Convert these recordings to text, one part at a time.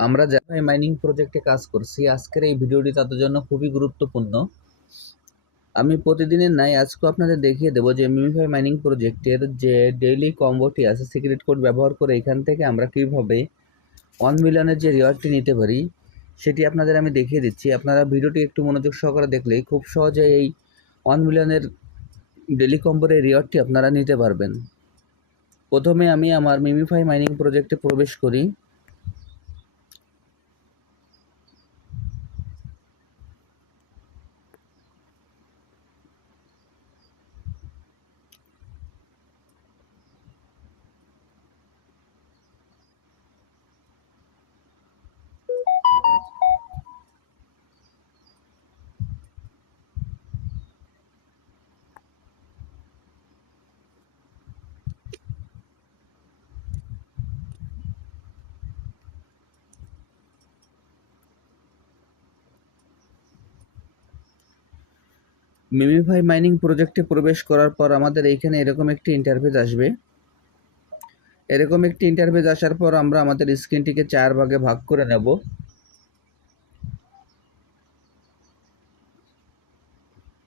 আমরা যারা মাইনিং প্রজেক্টে কাজ করছি, আজকের এই ভিডিওটি তাদের জন্য খুবই গুরুত্বপূর্ণ। আমি প্রতিদিনের নাই আজকেও আপনাদের দেখিয়ে দেবো যে মিমিফাই মাইনিং প্রজেক্টের যে ডেইলি কম্বোটি আছে সিক্রেট কোড ব্যবহার করে এখান থেকে আমরা কীভাবে ওয়ান মিলিয়নের যে রিওয়ার্ডটি নিতে পারি, সেটি আপনাদের আমি দেখিয়ে দিচ্ছি। আপনারা ভিডিওটি একটু মনোযোগ সহকারে দেখলেই খুব সহজে এই ওয়ান মিলিয়নের ডেলি কম্বোর এই রিওয়ার্ডটি আপনারা নিতে পারবেন। প্রথমে আমি আমার মিমিফাই মাইনিং প্রজেক্টে প্রবেশ করি। মিমিফাই মাইনিং প্রজেক্টে প্রবেশ করার পর আমাদের এইখানে এরকম একটি ইন্টারভেজ আসবে। এরকম একটি ইন্টারভেজ আসার পর আমরা আমাদের স্ক্রিনটিকে চার ভাগে ভাগ করে নেব।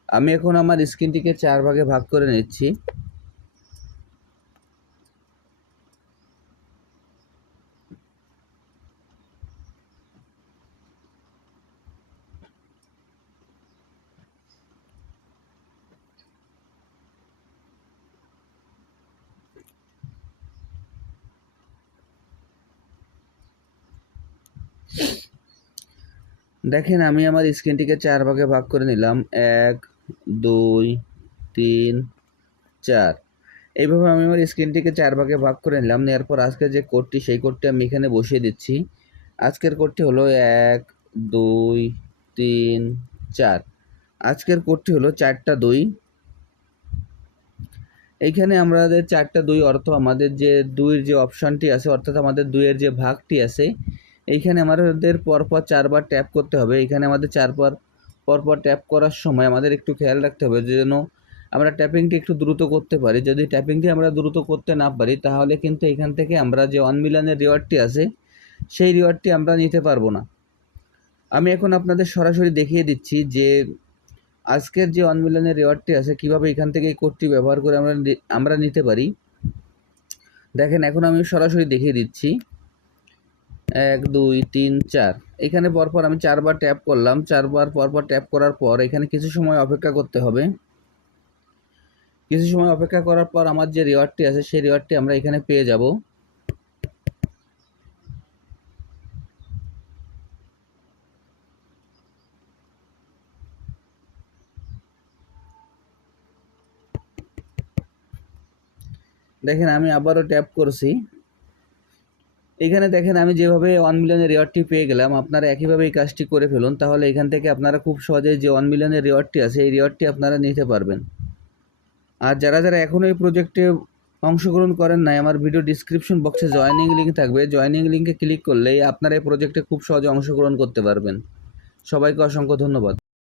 আমি এখন আমার স্ক্রিনটিকে চার ভাগে ভাগ করে নিচ্ছি। দেখেন, আমি আমার স্ক্রিনটিকে চার ভাগে ভাগ করে নিলাম। এক, দুই, তিন, চার। এইভাবে আমি আমার স্ক্রিনটিকে চার ভাগে ভাগ করে নিলাম। নেওয়ার পর আজকের যে কোডটি, সেই কোডটি আমি এখানে বসিয়ে দিচ্ছি। আজকের কোডটি হলো এক, দুই, তিন, চার। আজকের কোডটি হলো চারটা দুই। এইখানে আমাদের চারটা দুই অর্থ আমাদের যে দুইয়ের যে অপশানটি আছে, অর্থাৎ আমাদের দুইয়ের যে ভাগটি আছে এইখানে আমাদের পরপর চারবার ট্যাপ করতে হবে। এখানে আমাদের চারবার পরপর ট্যাপ করার সময় আমাদের একটু খেয়াল রাখতে হবে যেন আমরা ট্যাপিংটি একটু দ্রুত করতে পারি। যদি ট্যাপিংটি আমরা দ্রুত করতে না পারি, তাহলে কিন্তু এখান থেকে আমরা যে ওয়ান মিলিয়নের রিওয়ার্ডটি আছে, সেই রিওয়ার্ডটি আমরা নিতে পারব না। আমি এখন আপনাদের সরাসরি দেখিয়ে দিচ্ছি যে আজকের যে ওয়ান মিলিয়নের রিওয়ার্ডটি আছে, কীভাবে এখান থেকে এই কোডটি ব্যবহার করে আমরা আমরা নিতে পারি। দেখেন, এখন আমি সরাসরি দেখিয়ে দিচ্ছি। এক, দুই, তিন, চার। এখানে পরপর আমি চারবার ট্যাপ করলাম। চারবার পরপর ট্যাপ করার পর এখানে কিছু সময় অপেক্ষা করতে হবে। কিছু সময় অপেক্ষা করার পর আমার যে রিওয়ার্ডটি আছে, সেই রিওয়ার্ডটি আমরা এখানে পেয়ে যাব। দেখেন, আমি আবারও ট্যাপ করছি। এখানে দেখেন আমি যেভাবে ওয়ান মিলিয়নের রিওয়ার্ডটি পেয়ে গেলাম, আপনারা একইভাবে এই কাজটি করে ফেলুন, তাহলে এখান থেকে আপনারা খুব সহজেই যে ওয়ান মিলিয়নের রিওয়ার্ডটি আছে, এই রিওয়ার্ডটি আপনারা নিতে পারবেন। আর যারা যারা এখনও এই প্রজেক্টে অংশগ্রহণ করেন নাই, আমার ভিডিও ডিসক্রিপশন বক্সে জয়নিং লিঙ্ক থাকবে জয়নিং লিঙ্কে ক্লিক করলেই আপনারা এই প্রজেক্টে খুব সহজে অংশগ্রহণ করতে পারবেন। সবাইকে অসংখ্য ধন্যবাদ।